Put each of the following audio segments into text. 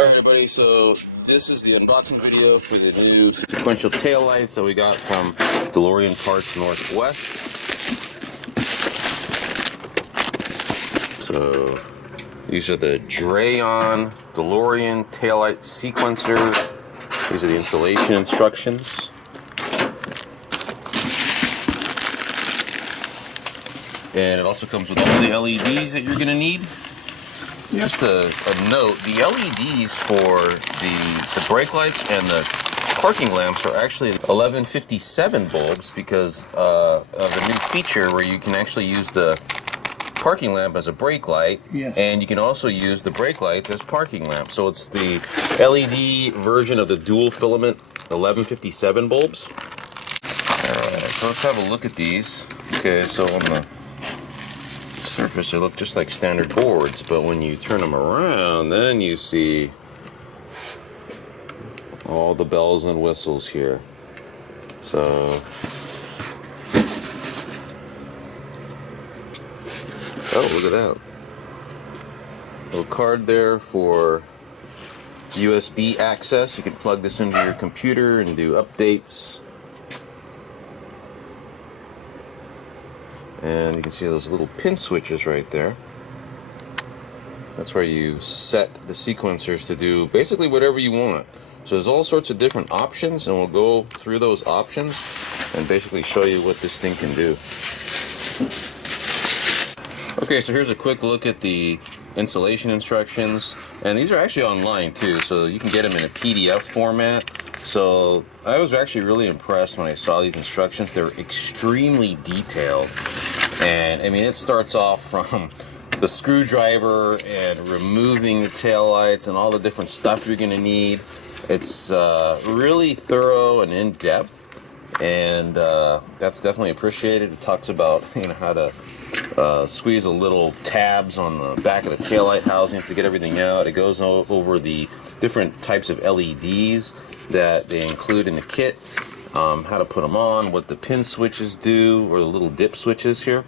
Alright everybody, so this is the unboxing video for the new sequential tail lights that we got from DeLorean Parts Northwest. So these are the DeLorean Tail Light Sequencer. These are the installation instructions. And it also comes with all the LEDs that you're going to need. Just a note, the LEDs for the brake lights and the parking lamps are actually 1157 bulbs because of the new feature where you can actually use the parking lamp as a brake light, and you can also use the brake lights as parking lamps. So it's the LED version of the dual filament 1157 bulbs. Alright, so let's have a look at these. Okay, so on the surface they look just like standard boards, but when you turn them around, then you see all the bells and whistles here. So oh, look at that little card there for USB access. You can plug this into your computer and do updates. And you can see those little pin switches right there. That's where you set the sequencers to do basically whatever you want. So there's all sorts of different options, and we'll go through those options and basically show you what this thing can do. Okay, so here's a quick look at the installation instructions, and these are actually online too, so you can get them in a PDF format. So I was actually really impressed when I saw these instructions. They're extremely detailed, and I mean, it starts off from the screwdriver and removing the taillights and all the different stuff you're going to need. It's really thorough and in-depth, and that's definitely appreciated. It talks about how to squeeze the little tabs on the back of the taillight housings to get everything out. It goes over the different types of LEDs that they include in the kit, how to put them on, what the pin switches do, or the little dip switches here.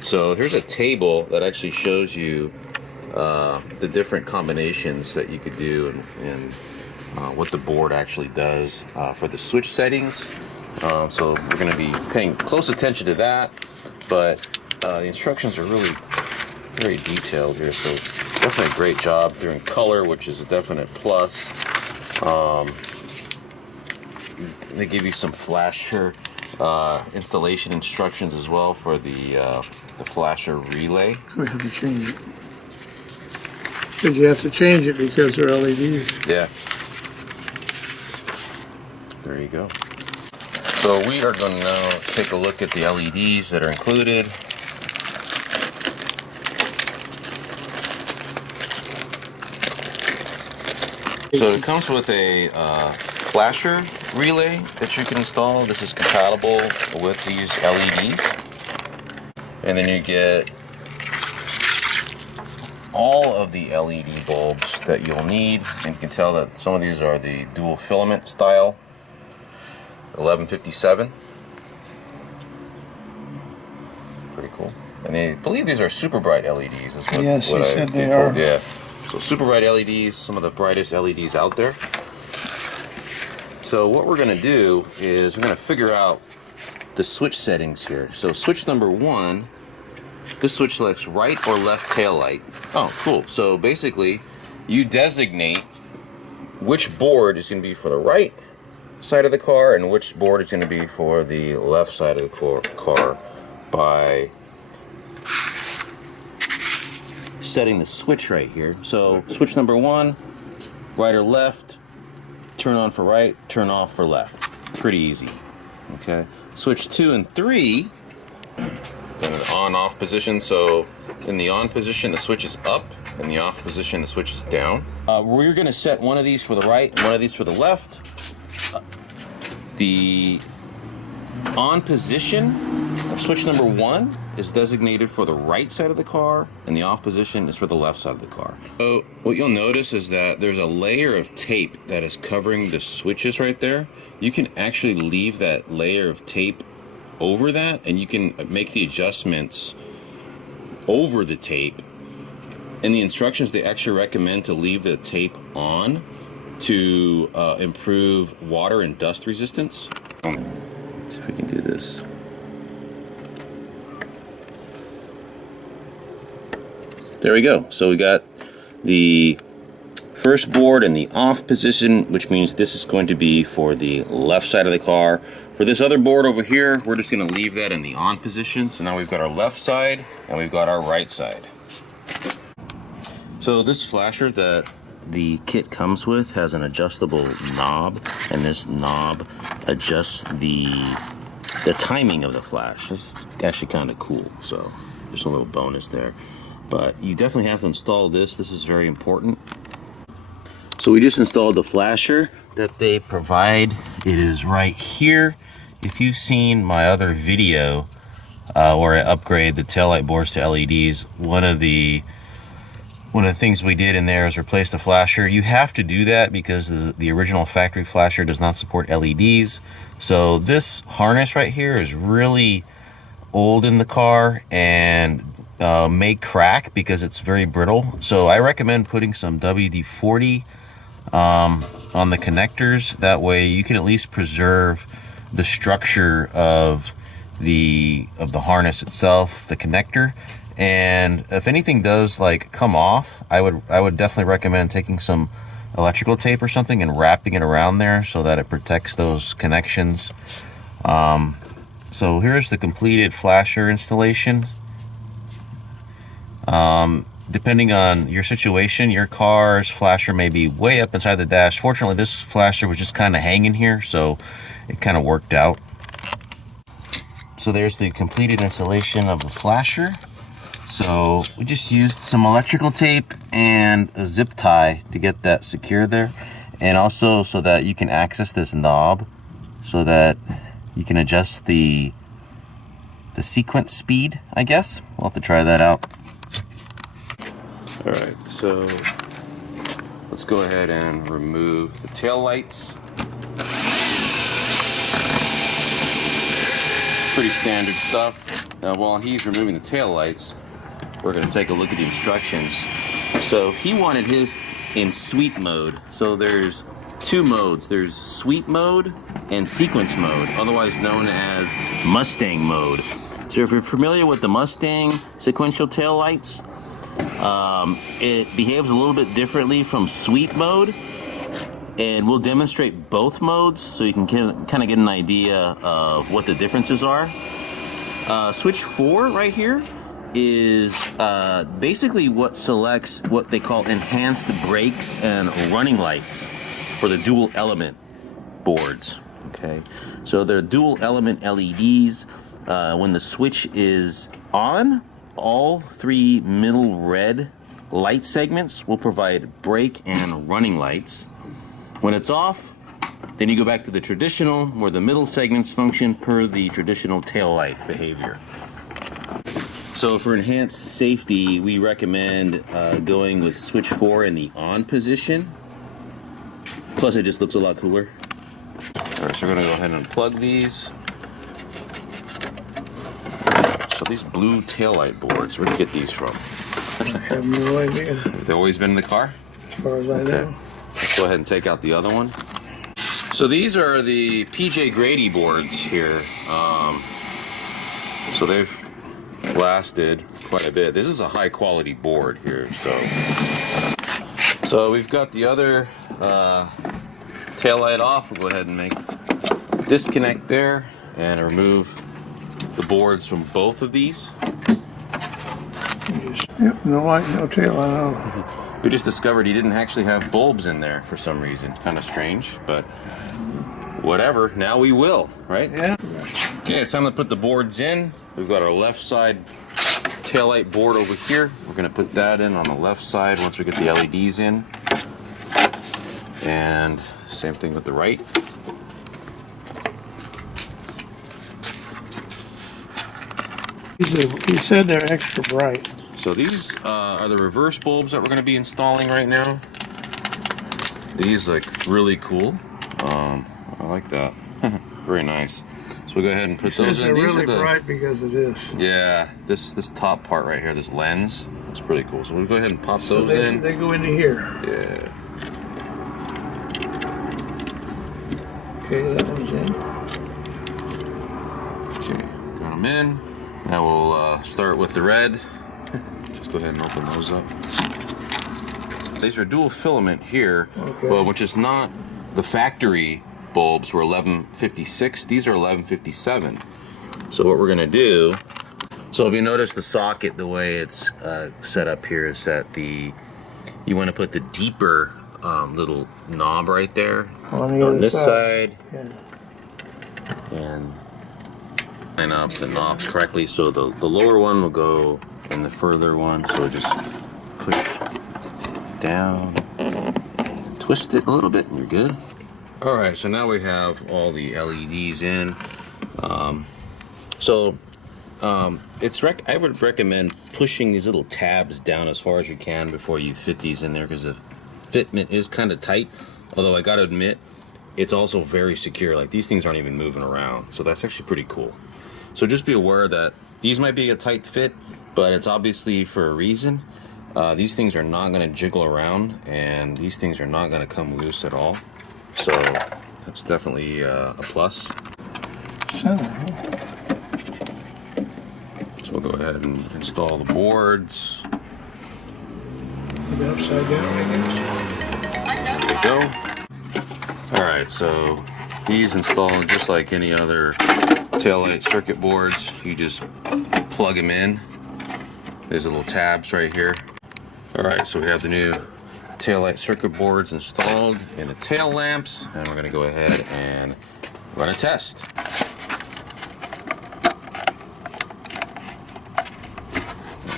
So here's a table that actually shows you the different combinations that you could do and what the board actually does for the switch settings. So we're going to be paying close attention to that, but the instructions are really very detailed here, so definitely a great job. They're in color, which is a definite plus. They give you some flasher installation instructions as well for the flasher relay. We have to change it. Did you have to change it because they're LEDs? Yeah. There you go. So we are going to now take a look at the LEDs that are included. So it comes with a flasher relay that you can install. This is compatible with these LEDs. And then you get all of the LED bulbs that you'll need. And you can tell that some of these are the dual filament style, 1157. Pretty cool. And I believe these are super bright LEDs. Is what, yes, he said they are. Yeah. So super bright LEDs, some of the brightest LEDs out there. So what we're going to do is we're going to figure out the switch settings here. So switch number 1, this switch selects right or left tail light. Oh, cool. So basically, you designate which board is going to be for the right side of the car and which board is going to be for the left side of the car by setting the switch right here. So switch number 1, right or left, turn on for right, turn off for left. Pretty easy. Okay. Switch 2 and 3, in an on-off position. So in the on position, the switch is up. In the off position, the switch is down. We're going to set one of these for the right and one of these for the left. The on position of switch number 1 is designated for the right side of the car, and the off position is for the left side of the car. So what you'll notice is that there's a layer of tape that is covering the switches right there. You can actually leave that layer of tape over that, and you can make the adjustments over the tape in the instructions, they actually recommend to leave the tape on to improve water and dust resistance. Let's see if we can do this. There we go. So we got the first board in the off position, which means this is going to be for the left side of the car. For this other board over here, we're just going to leave that in the on position. So now we've got our left side and we've got our right side. So this flasher that the kit comes with has an adjustable knob, and this knob adjusts the timing of the flash. It's actually kind of cool, so just a little bonus there. But you definitely have to install this. This is very important. So we just installed the flasher that they provide. It is right here. If you've seen my other video where I upgrade the taillight boards to LEDs, one of the things we did in there is replace the flasher. You have to do that because the original factory flasher does not support LEDs. So this harness right here is really old in the car and may crack because it's very brittle. So I recommend putting some WD-40 on the connectors. That way you can at least preserve the structure of the harness itself, the connector. And if anything does like come off, I would definitely recommend taking some electrical tape or something and wrapping it around there so that it protects those connections. So here's the completed flasher installation. Depending on your situation, your car's flasher may be way up inside the dash. Fortunately, this flasher was just kind of hanging here, so it kind of worked out. So there's the completed installation of the flasher. So we just used some electrical tape and a zip tie to get that secure there, and also so that you can access this knob so that you can adjust the sequence speed, I guess. We'll have to try that out. Alright, so let's go ahead and remove the tail lights. Pretty standard stuff. Now while he's removing the tail lights, we're going to take a look at the instructions. So he wanted his in sweep mode. So there's two modes. There's sweep mode and sequence mode, otherwise known as Mustang mode. So if you're familiar with the Mustang sequential tail lights, it behaves a little bit differently from sweep mode, and we'll demonstrate both modes so you can kind of get an idea of what the differences are. Switch 4 right here is basically what selects what they call enhanced brakes and running lights for the dual element boards. Okay, so they're dual element LEDs. When the switch is on, all three middle red light segments will provide brake and running lights. When it's off, then you go back to the traditional, where the middle segments function per the traditional tail light behavior. So for enhanced safety, we recommend going with switch 4 in the on position. Plus it just looks a lot cooler. Alright, so we're going to go ahead and unplug these. So these blue taillight boards, where did you get these from? I have no idea. Have they always been in the car? As far as I know. Let's go ahead and take out the other one. So these are the PJ Grady boards here. So they've lasted quite a bit. This is a high quality board here. So we've got the other tail light off. We'll go ahead and make disconnect there and remove the boards from both of these. Yep, no light, no tail light at all. We just discovered he didn't actually have bulbs in there for some reason. Kind of strange, but whatever. Now we will, right? Yeah. Okay, it's time to put the boards in. We've got our left side taillight board over here. We're going to put that in on the left side once we get the LEDs in. And same thing with the right. He said they're extra bright. So these are the reverse bulbs that we're going to be installing right now. These look really cool. I like that. Very nice. So we'll go ahead and put those in. They're These really are bright because of this. Yeah, this top part right here, this lens, it's pretty cool. So we'll go ahead and pop those in. They go into here. Yeah. Okay, that one's in. Okay, got them in. Now we'll start with the red. Just go ahead and open those up. These are dual filament here, okay. Well, which is not the factory bulbs were 1156. These are 1157. So what we're gonna do, so if you notice the socket, the way it's set up here is that you want to put the deeper little knob right there on this side, yeah. And line up the knobs correctly. So the lower one will go in the further one. So just push down, twist it a little bit, and you're good. All right, so now we have all the LEDs in. I would recommend pushing these little tabs down as far as you can before you fit these in there, because the fitment is kind of tight. Although I gotta admit, it's also very secure. Like, these things aren't even moving around, so that's actually pretty cool. So just be aware that these might be a tight fit, but it's obviously for a reason. These things are not going to jiggle around, and these things are not going to come loose at all. So that's definitely a plus. So we'll go ahead and install the boards. Put it upside down, I guess. There we go. Alright, so these install just like any other taillight circuit boards. You just plug them in. There's little tabs right here. Alright, so we have the new taillight circuit boards installed in the tail lamps, and we're going to go ahead and run a test.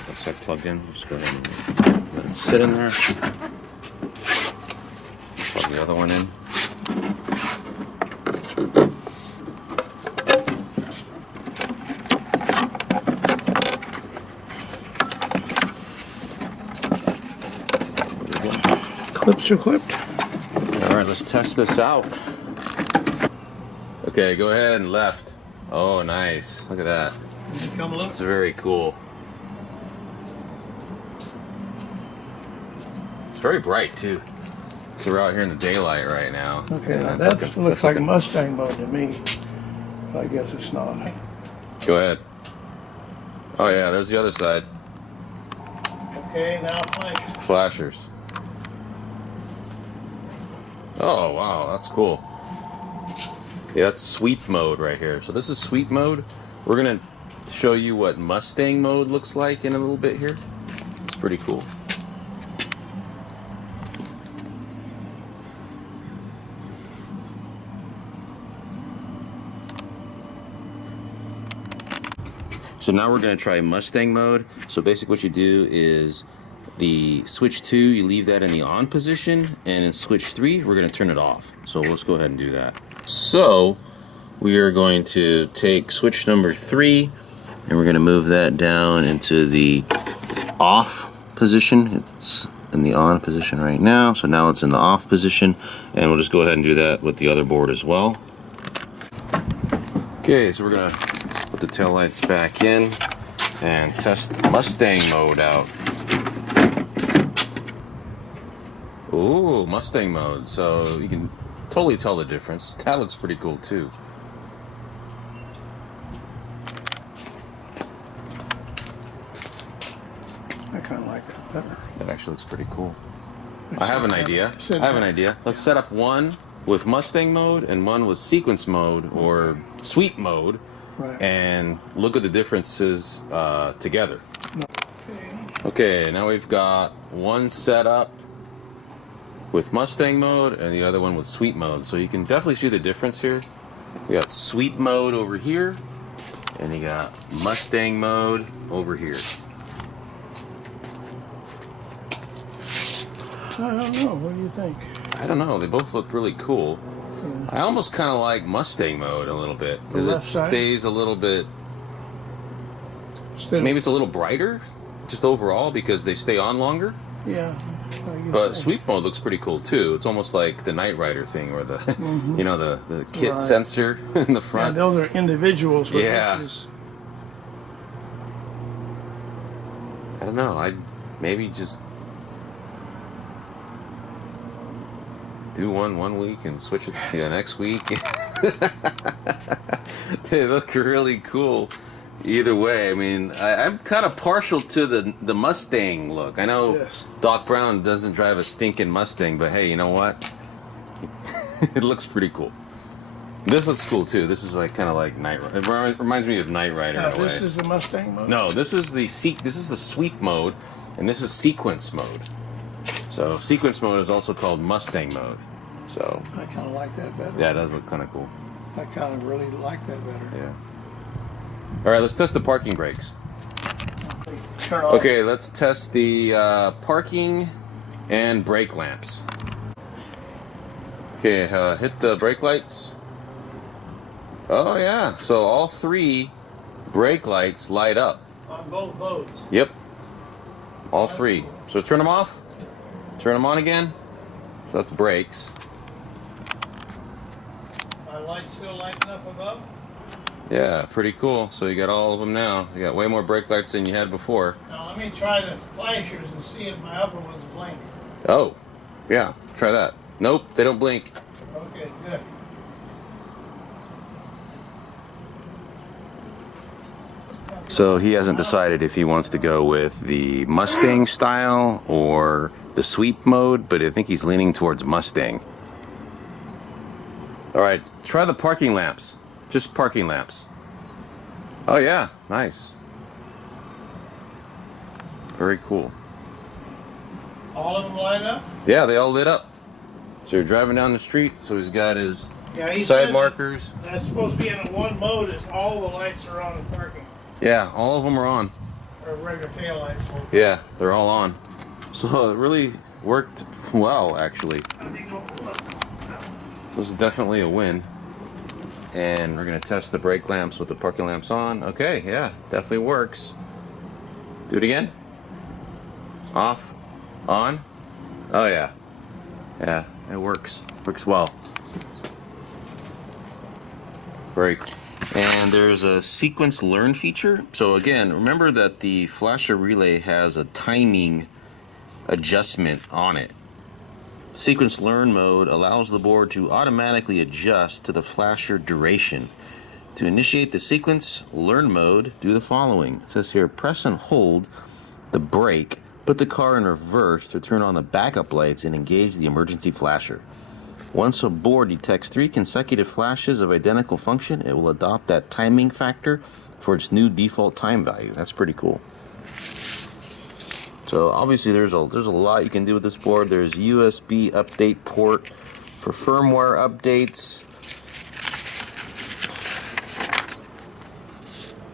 That's that plugged in. Just go ahead and let it sit in there. Plug the other one in. Clips are clipped. All right, let's test this out. Okay, go ahead and left. Oh, nice. Look at that. Come look. It's very cool. It's very bright too. So we're out here in the daylight right now. Okay, now that looks like Mustang mode to me. But I guess it's not. Go ahead. Oh yeah, there's the other side. Okay, now flashers. Oh wow, that's cool. Yeah, that's sweep mode right here. So this is sweep mode. We're gonna show you what Mustang mode looks like in a little bit here. It's pretty cool. So now we're gonna try Mustang mode. So basically what you do is the switch 2, you leave that in the on position, and in switch 3, we're going to turn it off. So let's go ahead and do that. So we are going to take switch number 3, and we're going to move that down into the off position. It's in the on position right now, so now it's in the off position, and we'll just go ahead and do that with the other board as well. Okay, so we're going to put the tail lights back in and test Mustang mode out. Ooh, Mustang mode. So you can totally tell the difference. That looks pretty cool too. I kind of like that better. That actually looks pretty cool. I have an idea. Let's set up one with Mustang mode and one with sequence mode or sweep mode, right, and look at the differences together. Okay, now we've got one set up with Mustang mode and the other one with sweep mode. So you can definitely see the difference here. We got sweep mode over here, and you got Mustang mode over here. I don't know. What do you think? I don't know. They both look really cool. Yeah. I almost kind of like Mustang mode a little bit because it stays a little bit. Maybe it's a little brighter, just overall because they stay on longer. Yeah. But sweep mode looks pretty cool too. It's almost like the Knight Rider thing, or the you know, the kit Right. sensor in the Yeah, front. those are individuals. But Yeah. This is, I don't know. I'd maybe just do one week and switch it to the next week. They look really cool. Either way, I mean, I'm kind of partial to the Mustang look. I know Yes. Doc Brown doesn't drive a stinking Mustang, but hey, you know what? It looks pretty cool. This looks cool too. This is like kind of like Knight Rider. It reminds me of Knight Rider in a way. this is the Mustang mode? No, this is the sweep mode, and this is sequence mode. So sequence mode is also called Mustang mode. So I kind of like that better. yeah, it does look kind of cool. I kind of really like that better. Yeah. All right, let's test the parking brakes. Turn off. Okay, let's test the parking and brake lamps. Okay, hit the brake lights. Oh yeah, so all 3 brake lights light up. On both modes. Yep, all 3. So turn them off, turn them on again. So that's brakes. My light's still lighting up above? Yeah, pretty cool. So you got all of them now. You got way more brake lights than you had before. Now let me try the flashers and see if my upper ones blink. Oh, yeah, try that. Nope, they don't blink. Okay, good. So he hasn't decided if he wants to go with the Mustang style or the sweep mode, but I think he's leaning towards Mustang. All right, try the parking lamps. Just parking lamps. Oh yeah, nice. Very cool. All of them light up? Yeah, they all lit up. So you're driving down the street, so he's got his Yeah, he side said markers. that's supposed to be in a one mode is all the lights are on in parking. Yeah, all of them are on. Or regular tail lights. Yeah, they're all on. So it really worked well, actually. This is definitely a win. And we're going to test the brake lamps with the parking lamps on. Okay, yeah, definitely works. Do it again. Off. On. Oh, yeah. Yeah, it works. Works well. Very cool. And there's a sequence learn feature. So again, remember that the flasher relay has a timing adjustment on it. Sequence learn mode allows the board to automatically adjust to the flasher duration. To initiate the sequence learn mode, do the following. It says here, press and hold the brake, put the car in reverse to turn on the backup lights and engage the emergency flasher. Once a board detects 3 consecutive flashes of identical function, it will adopt that timing factor for its new default time value. That's pretty cool. So obviously there's a lot you can do with this board. There's USB update port for firmware updates.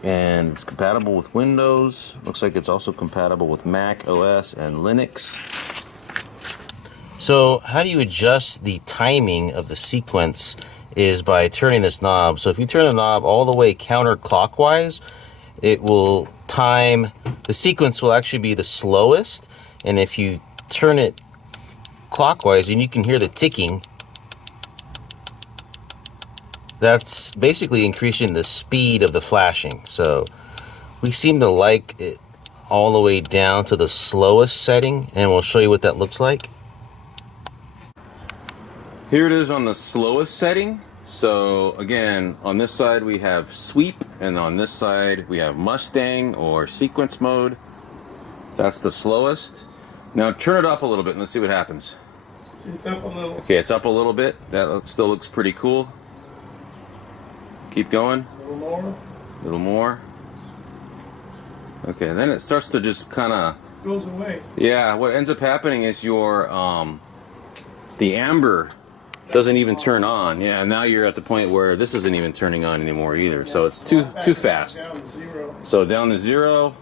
And it's compatible with Windows. Looks like it's also compatible with Mac OS and Linux. So how do you adjust the timing of the sequence is by turning this knob. So if you turn the knob all the way counterclockwise, it will time, the sequence will actually be the slowest. And if you turn it clockwise, and you can hear the ticking, that's basically increasing the speed of the flashing. So we seem to like it all the way down to the slowest setting, and we'll show you what that looks like. Here it is on the slowest setting. So again, on this side we have sweep, and on this side we have Mustang or sequence mode. That's the slowest. Now turn it up a little bit and let's see what happens. It's up a little. Okay, it's up a little bit. That still looks pretty cool. Keep going. A little more. A little more. Okay, then it starts to just kind of Goes away. Yeah, what ends up happening is your the amber doesn't even turn on. Yeah, now you're at the point where this isn't even turning on anymore either. So it's too fast. Down to 0. So down to 0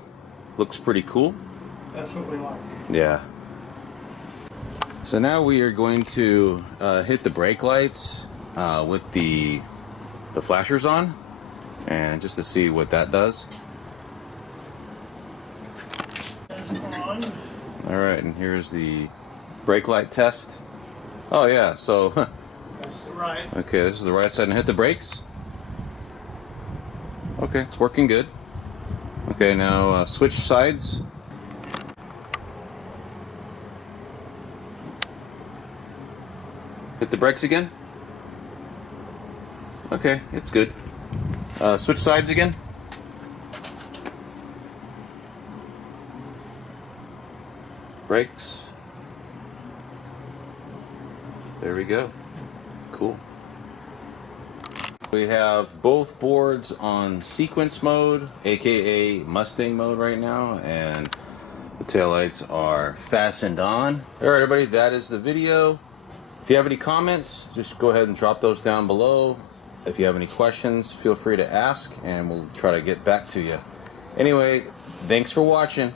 looks pretty cool. That's what we like. Yeah. So now we are going to hit the brake lights with the flashers on, and just to see what that does. That's on. Alright, and here's the brake light test. Oh yeah, so That's the right. okay, this is the right side, and hit the brakes. Okay, it's working good. Okay, now switch sides. Hit the brakes again. Okay, it's good. Switch sides again. Brakes. There we go. Cool. We have both boards on sequence mode, aka Mustang mode right now, and the taillights are fastened on. Alright everybody, that is the video. If you have any comments, just go ahead and drop those down below. If you have any questions, feel free to ask and we'll try to get back to you. Anyway, thanks for watching.